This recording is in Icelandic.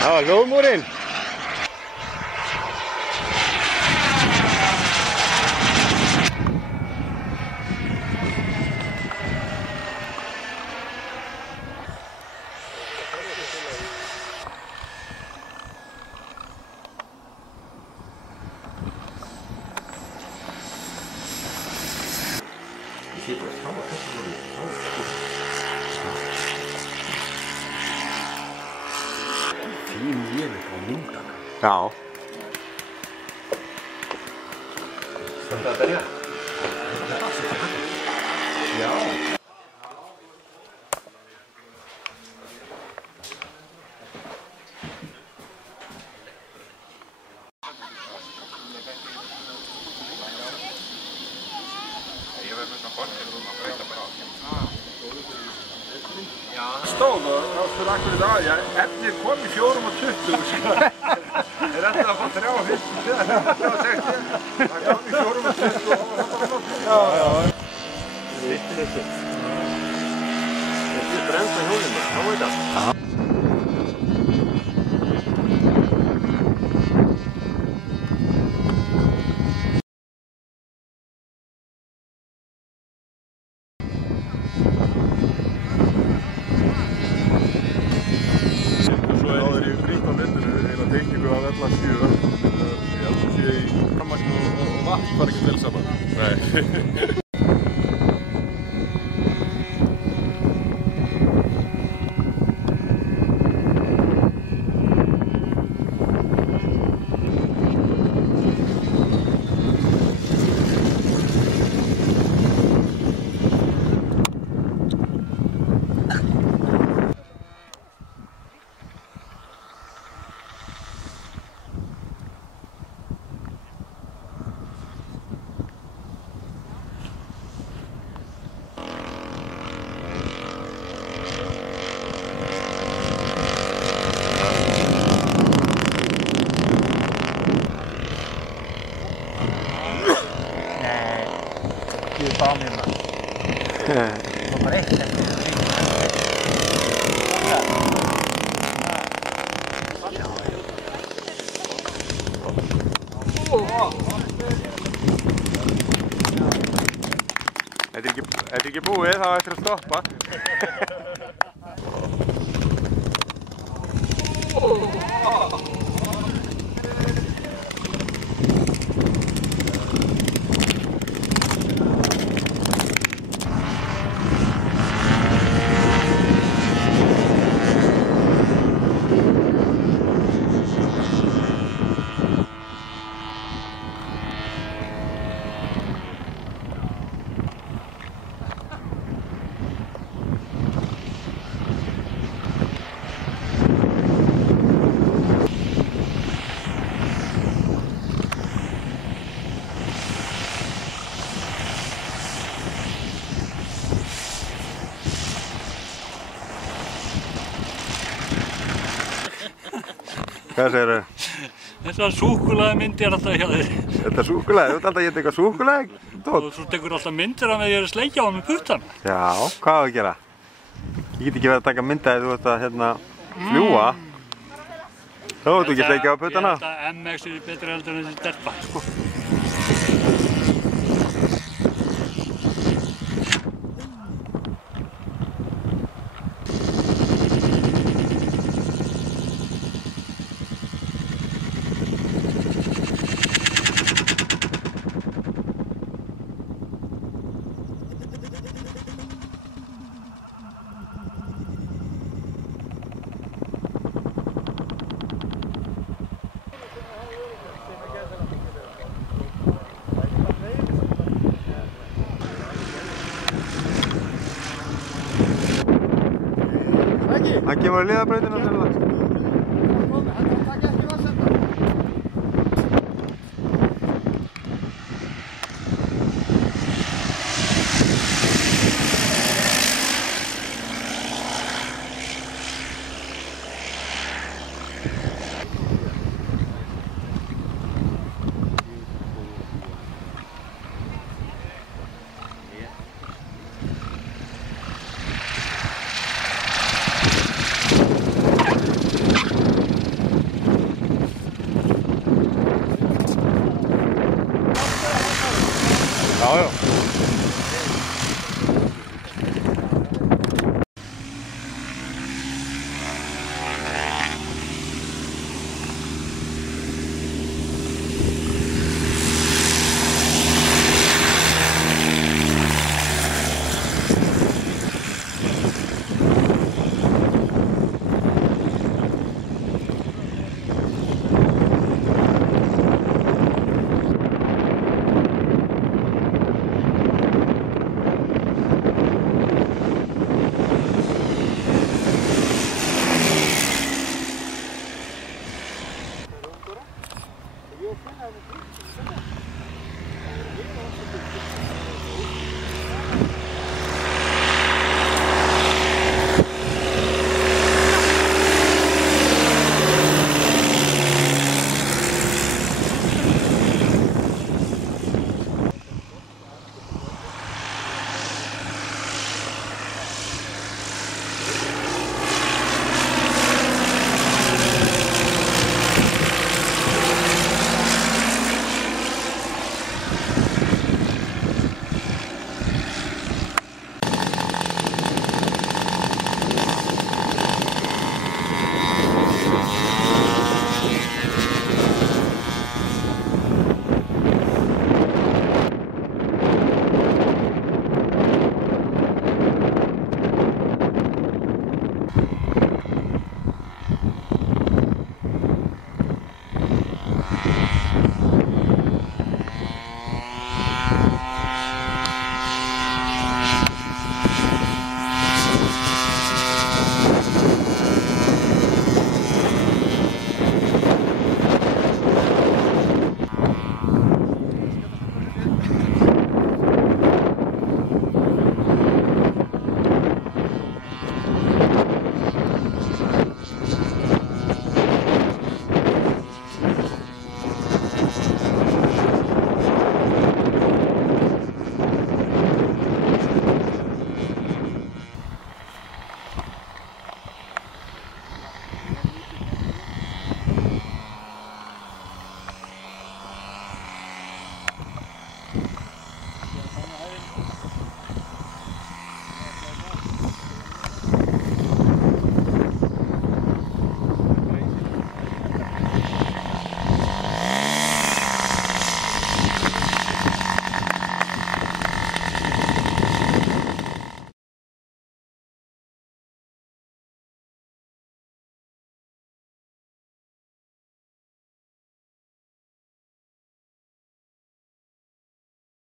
Það var hljóðmúrinn. Fín vél á myndana. Já. Þetta er rétt. Já. Stóð og þá fyrir akkur í dag, já, efnið kom í 4:20 sko. Er þetta að fá 3:50 3:60? Það kom í 4:20 og það var flott. Já. Þetta er brenda hjólinn bara, þá veit það. Vatn var ekkert vel saman. Nei. Ég bá mér maður. Það var bara eitt eftir. Þetta er ekki búið, það var eftir að stoppa. Hvað segir þau? Þessar súkkulaði myndir alltaf hjá þér. Þetta er súkkulaði, þú ert alltaf að geta eitthvað súkkulaði? Og svo tekur alltaf myndir af með ég að sleikja á með puttana. Já, hvað á að gera? Ég get ekki verið að taka mynda ef þú ert að fljúa. Þá ert þú ekki að sleikja á puttana. Ég held að MX er betri heldur en þessi derpa, sko. Hann kemur á liðabrautina til það. Já, já. Eu fui na